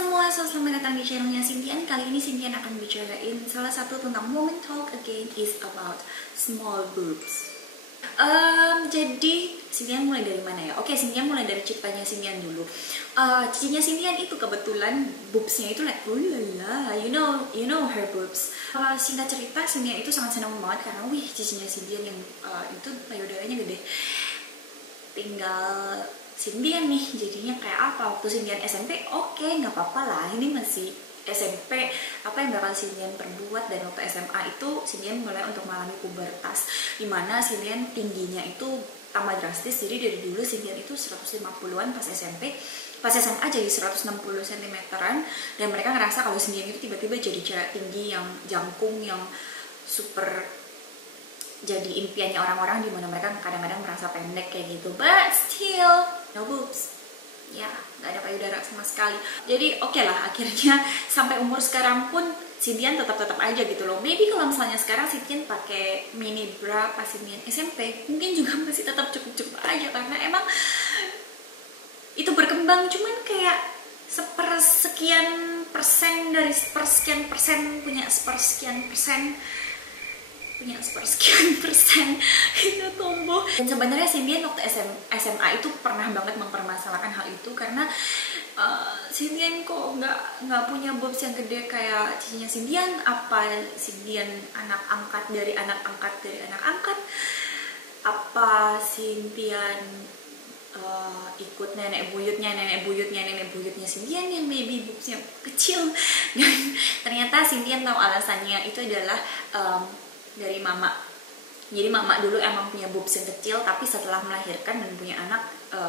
semua, selamat datang di channelnya Cynthia. Kali ini Cynthia akan bicarain salah satu tentang woman talk again is about small boobs. Jadi Cynthia mulai dari mana ya? Oke, Cynthia mulai dari ceritanya Cynthia dulu. Cicinya Cynthia itu kebetulan boobsnya itu like ulala, you know her boobs. Singkat cerita, Cynthia itu sangat senang banget karena cicinya Cynthia yang itu payudaranya gede. Tinggal Cynthia nih jadinya kayak apa waktu Cynthia SMP. Oke, nggak apa-apa lah, ini masih SMP. Apa yang bakal Cynthia perbuat. Dan waktu SMA itu Cynthia mulai untuk mengalami pubertas, dimana Cynthia tingginya itu tambah drastis. Jadi dari dulu Cynthia itu 150-an, pas SMP, pas SMA jadi 160 cm-an. Dan mereka ngerasa kalau Cynthia itu tiba-tiba jadi cewek tinggi yang jangkung, yang super jadi impiannya orang-orang, dimana mereka kadang-kadang merasa pendek kayak gitu. But still no boobs, ya nggak ada payudara sama sekali. Jadi oke lah, akhirnya sampai umur sekarang pun Cynthia tetap aja gitu loh. Maybe kalau misalnya sekarang Cynthia pakai mini bra pas Cynthia SMP, mungkin juga masih tetap cukup aja, karena emang itu berkembang. Cuman kayak sepersekian persen dari sepersekian persen punya sepersekian persen itu tumbuh. Dan sebenarnya Cynthia waktu SMA itu pernah banget mempermasalahkan hal itu, karena Cynthia kok nggak punya boobs yang gede kayak cicinya Cynthia. Apa Cynthia anak angkat dari anak angkat? Apa Cynthia ikut nenek buyutnya Cynthia yang maybe boobsnya kecil. Dan ternyata Cynthia tahu alasannya itu adalah dari mama. Jadi mama dulu emang punya boobs yang kecil, tapi setelah melahirkan dan punya anak,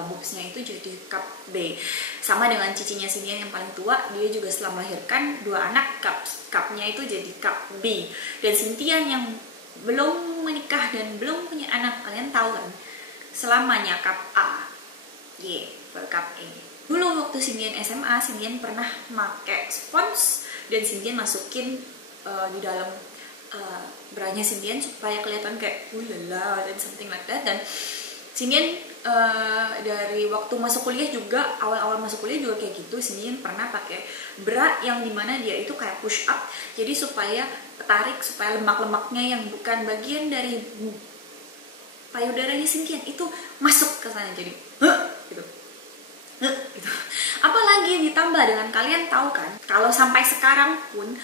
boobsnya itu jadi cup B. Sama dengan cicinya Cynthia yang paling tua, dia juga setelah melahirkan dua anak, cupnya itu jadi cup B. Dan Cynthia yang belum menikah dan belum punya anak, kalian tahu kan, selamanya cup A, baru cup E. Dulu waktu Cynthia SMA, Cynthia pernah pakai spons dan Cynthia masukin di dalam branya Cynthia supaya kelihatan kayak ulala dan something like that. Dan Cynthia dari waktu masuk kuliah juga, awal-awal masuk kuliah juga kayak gitu. Cynthia pernah pakai bra yang dimana dia itu kayak push up, jadi supaya tarik, supaya lemak-lemaknya yang bukan bagian dari payudaranya Cynthia itu masuk ke sana, jadi gitu. Apalagi ditambah dengan, kalian tahu kan, kalau sampai sekarang pun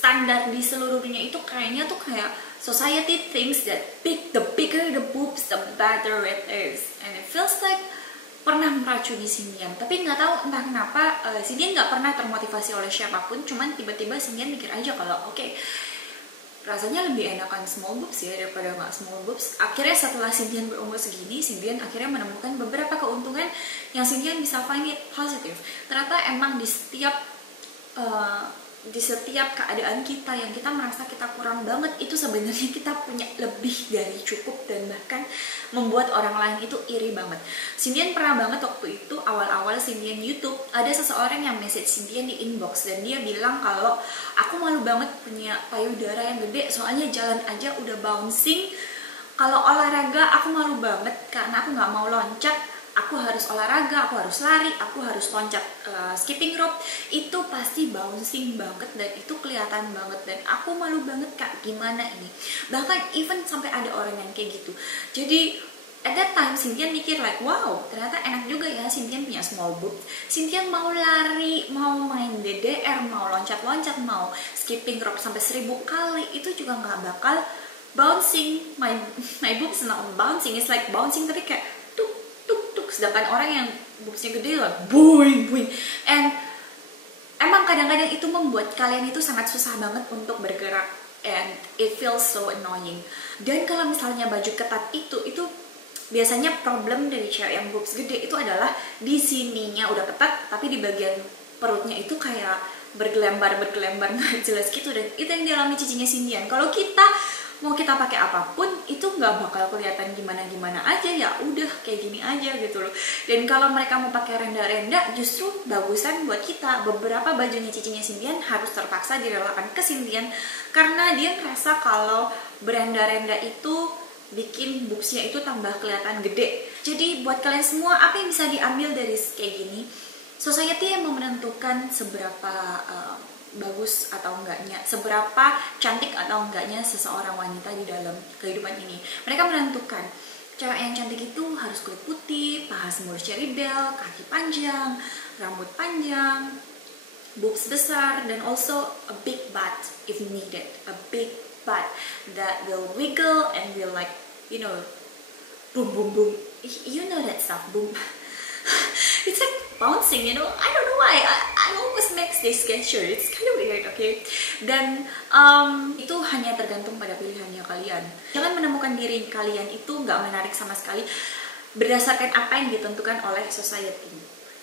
standar di seluruh dunia itu kayaknya tuh kayak society thinks that the bigger the boobs the better it is, and it feels like pernah meracuni Cynthia. Tapi nggak tahu entah kenapa Cynthia nggak pernah termotivasi oleh siapapun, cuman tiba-tiba Cynthia mikir aja kalau oke, rasanya lebih enakan small boobs ya daripada nggak small boobs. Akhirnya setelah Cynthia berumur segini, Cynthia akhirnya menemukan beberapa keuntungan yang Cynthia bisa find it positive. Ternyata emang di setiap keadaan kita yang kita merasa kita kurang banget, itu sebenarnya kita punya lebih dari cukup, dan bahkan membuat orang lain itu iri banget. Cynthia pernah banget waktu itu awal-awal Cynthia YouTube, ada seseorang yang message Cynthia di inbox dan dia bilang kalau aku malu banget punya payudara yang gede, soalnya jalan aja udah bouncing. Kalau olahraga aku malu banget karena aku nggak mau loncat. Aku harus olahraga, aku harus lari, aku harus loncat skipping rope, itu pasti bouncing banget dan itu kelihatan banget, dan aku malu banget kak, gimana ini. Bahkan even sampai ada orang yang kayak gitu. Jadi at that time Cynthia mikir like, wow, ternyata enak juga ya Cynthia punya small boob. Cynthia mau lari, mau main DDR, mau loncat-loncat, mau skipping rope sampai 1000 kali, itu juga nggak bakal bouncing. My boobs not bouncing, it's like bouncing tapi kayak sedangkan orang yang boobsnya gede lah boing. And emang kadang-kadang itu membuat kalian itu sangat susah banget untuk bergerak, and it feels so annoying. Dan kalau misalnya baju ketat itu biasanya problem dari cewek yang boobs gede itu adalah di sininya udah ketat, tapi di bagian perutnya itu kayak bergelembar nggak jelas gitu. Dan itu yang dialami cicinya Cynthia. Kalau mau kita pakai apapun itu nggak bakal kelihatan gimana aja, ya udah kayak gini aja gitu loh. Dan kalau mereka mau pakai renda-renda, justru bagusan buat kita. Beberapa bajunya cicinya Cynthia harus terpaksa direlakan ke Cynthia karena dia ngerasa kalau berenda-renda itu bikin boobsnya itu tambah kelihatan gede. Jadi buat kalian semua, apa yang bisa diambil dari kayak gini? Society yang menentukan seberapa bagus atau enggaknya, seberapa cantik atau enggaknya seseorang wanita di dalam kehidupan ini. Mereka menentukan cewek yang cantik itu harus kulit putih, paha semur cherry belle, kaki panjang, rambut panjang, boobs besar, dan also a big butt if needed. A big butt that will wiggle and will like, you know, boom boom boom. You know that stuff, boom. It's like bouncing, you know. I don't know why. I always make this gesture. It's kind of weird, okay? Dan itu hanya tergantung pada pilihannya kalian. Jangan menemukan diri kalian itu nggak menarik sama sekali berdasarkan apa yang ditentukan oleh society.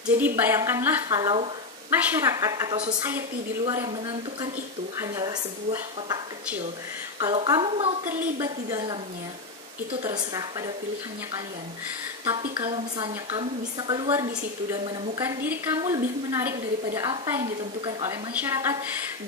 Jadi bayangkanlah kalau masyarakat atau society di luar yang menentukan itu hanyalah sebuah kotak kecil. Kalau kamu mau terlibat di dalamnya, itu terserah pada pilihannya kalian. Tapi kalau misalnya kamu bisa keluar di situ dan menemukan diri kamu lebih menarik daripada apa yang ditentukan oleh masyarakat,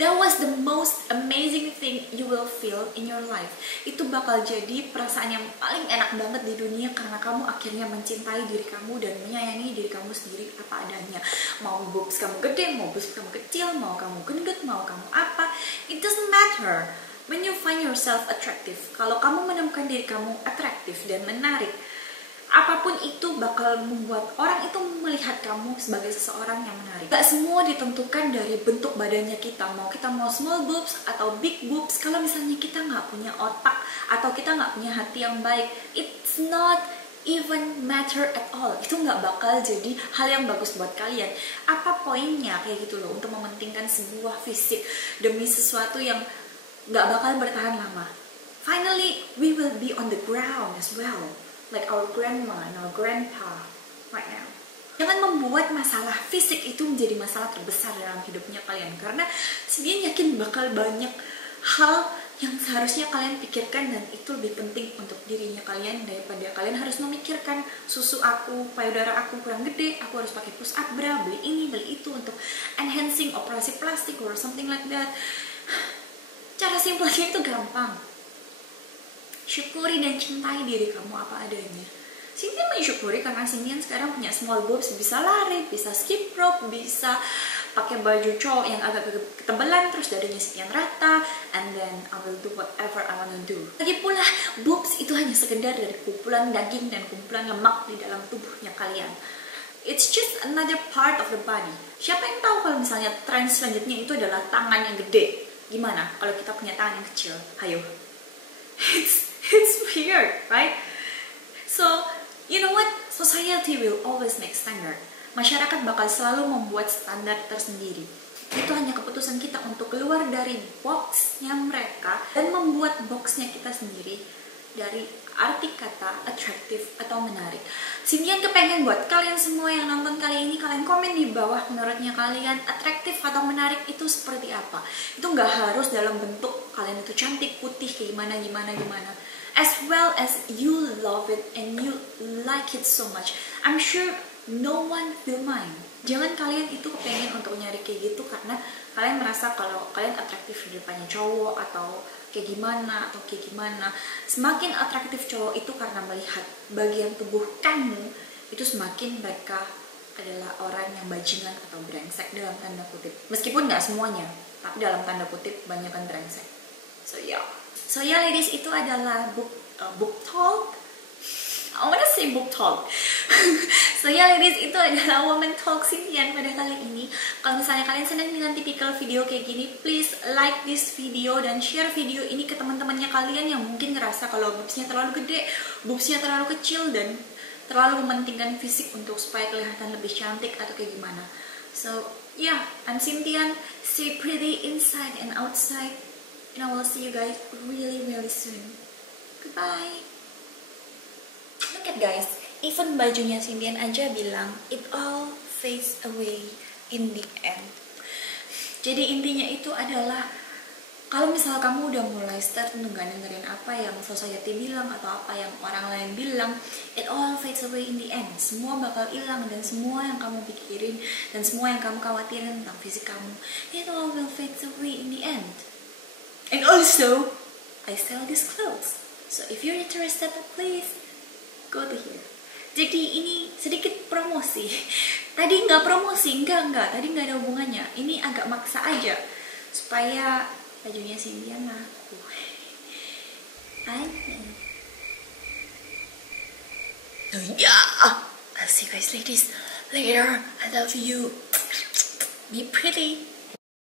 that was the most amazing thing you will feel in your life. Itu bakal jadi perasaan yang paling enak banget di dunia, karena kamu akhirnya mencintai diri kamu dan menyayangi diri kamu sendiri apa adanya. Mau boobs kamu gede, mau boobs kamu kecil, mau kamu gendut, mau kamu apa, it doesn't matter. When you find yourself attractive, kalau kamu menemukan diri kamu atraktif dan menarik, apapun itu bakal membuat orang itu melihat kamu sebagai seseorang yang menarik. Gak semua ditentukan dari bentuk badannya kita. Mau kita mau small boobs atau big boobs, kalau misalnya kita nggak punya otak atau kita nggak punya hati yang baik, it's not even matter at all. Itu nggak bakal jadi hal yang bagus buat kalian. Apa poinnya kayak gitu loh, untuk mementingkan sebuah fisik demi sesuatu yang nggak bakal bertahan lama. Finally, we will be on the ground as well, like our grandma and our grandpa right now. Jangan membuat masalah fisik itu menjadi masalah terbesar dalam hidupnya kalian, karena sebenarnya yakin bakal banyak hal yang seharusnya kalian pikirkan, dan itu lebih penting untuk dirinya kalian daripada kalian harus memikirkan susu aku, payudara aku kurang gede, aku harus pakai push up bra, beli ini, beli itu untuk enhancing operasi plastik or something like that. Cara simpelnya itu gampang. Syukuri dan cintai diri kamu apa adanya. Cynthia mensyukuri karena Cynthia sekarang punya small boobs, bisa lari, bisa skip rope, bisa pakai baju cowok yang agak ketebalan, terus dadanya sekian rata, and then I will do whatever I wanna do. Lagi pula, boobs itu hanya sekedar dari kumpulan daging dan kumpulan lemak di dalam tubuhnya kalian. It's just another part of the body. Siapa yang tahu kalau misalnya tren selanjutnya itu adalah tangan yang gede? Gimana kalau kita punya tangan yang kecil? Hayo. It's weird, right? So, you know what? Society will always make standard. Masyarakat bakal selalu membuat standar tersendiri. Itu hanya keputusan kita untuk keluar dari boxnya mereka dan membuat boxnya kita sendiri dari arti kata atraktif atau menarik. Cynthia kepengen buat kalian semua yang nonton kali ini, kalian komen di bawah menurutnya kalian atraktif atau menarik itu seperti apa. Itu nggak harus dalam bentuk kalian itu cantik, putih, kayak gimana. As well as you love it and you like it so much, I'm sure no one will mind. Jangan kalian itu kepengen untuk nyari kayak gitu karena kalian merasa kalau kalian atraktif di depannya cowok atau kayak gimana. Semakin atraktif cowok itu karena melihat bagian tubuh kamu, itu semakin mereka adalah orang yang bajingan atau brengsek dalam tanda kutip. Meskipun nggak semuanya, tapi dalam tanda kutip banyakan brengsek. So yeah ladies, itu adalah book talk. I wanna say book talk. So yeah ladies, itu adalah woman talk Cynthia pada kali ini. Kalau misalnya kalian senang dengan tipikal video kayak gini, please like this video dan share video ini ke teman-temannya kalian yang mungkin ngerasa kalau boobsnya terlalu gede, boobsnya terlalu kecil, dan terlalu mementingkan fisik untuk supaya kelihatan lebih cantik atau kayak gimana. So yeah, I'm Cynthia. Stay pretty inside and outside, and I will see you guys really soon. Goodbye. Look at guys, even bajunya Cynthia aja bilang it all fades away in the end. Jadi intinya itu adalah kalau misal kamu udah mulai start dengerin apa yang society bilang atau apa yang orang lain bilang, it all fades away in the end. Semua bakal hilang, dan semua yang kamu pikirin dan semua yang kamu khawatirin tentang fisik kamu, it all will fade away in the end. And also, I sell these clothes. So if you're interested, please go to here. Jadi ini sedikit promosi. Tadi nggak promosi, enggak. Tadi nggak ada hubungannya. Ini agak maksa aja supaya bajunya Cynthia laku. So yeah, I'll see you guys ladies later. I love you. Be pretty.